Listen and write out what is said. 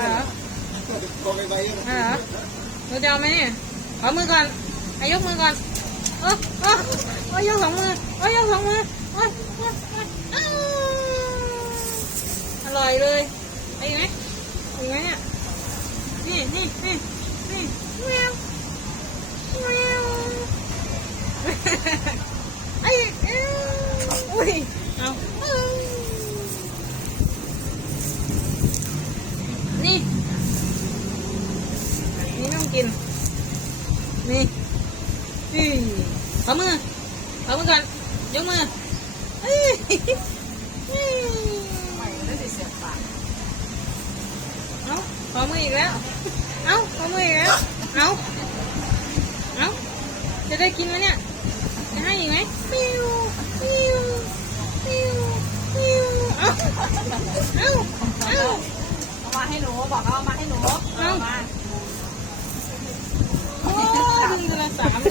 hả? Hả? Được cho mấy nè. Khỏi mưa con. Ai giúp mưa con. Ơ ơ ôi vô phòng mưa. Ôi vô phòng mưa. Ôi ôi ôi lòi rồi đây nè đây nè nè nè nè nè meow meow ấy ui. Không นเออเออเออยกสองมือเออยกสองมือเอยเอยเอยอ้าวอร่อยเลยเอาอีกไหมเอาอีกไหมเนี่ยนี่นี่นี่นี่แมวแมวไอ้เอ้าอุ้ยเอาเอานี่ นี่ไม่ต้องกิน นี่นี่ขอมือขอมือก่อน ยกมือเอ้ยเอ้ย ไม่ได้เสียบปาก เอาขอมืออีกแล้ว เอาขอมืออีกแล้ว เอาเอาจะได้กินไหมเนี่ย จะให้อีกไหมปิ้วปิ้วปิ้วปิ้วเอาเอาเอา เอามา ให้หนู บอกเอามาให้หนูเอามาโอ้ดึงกันละสาม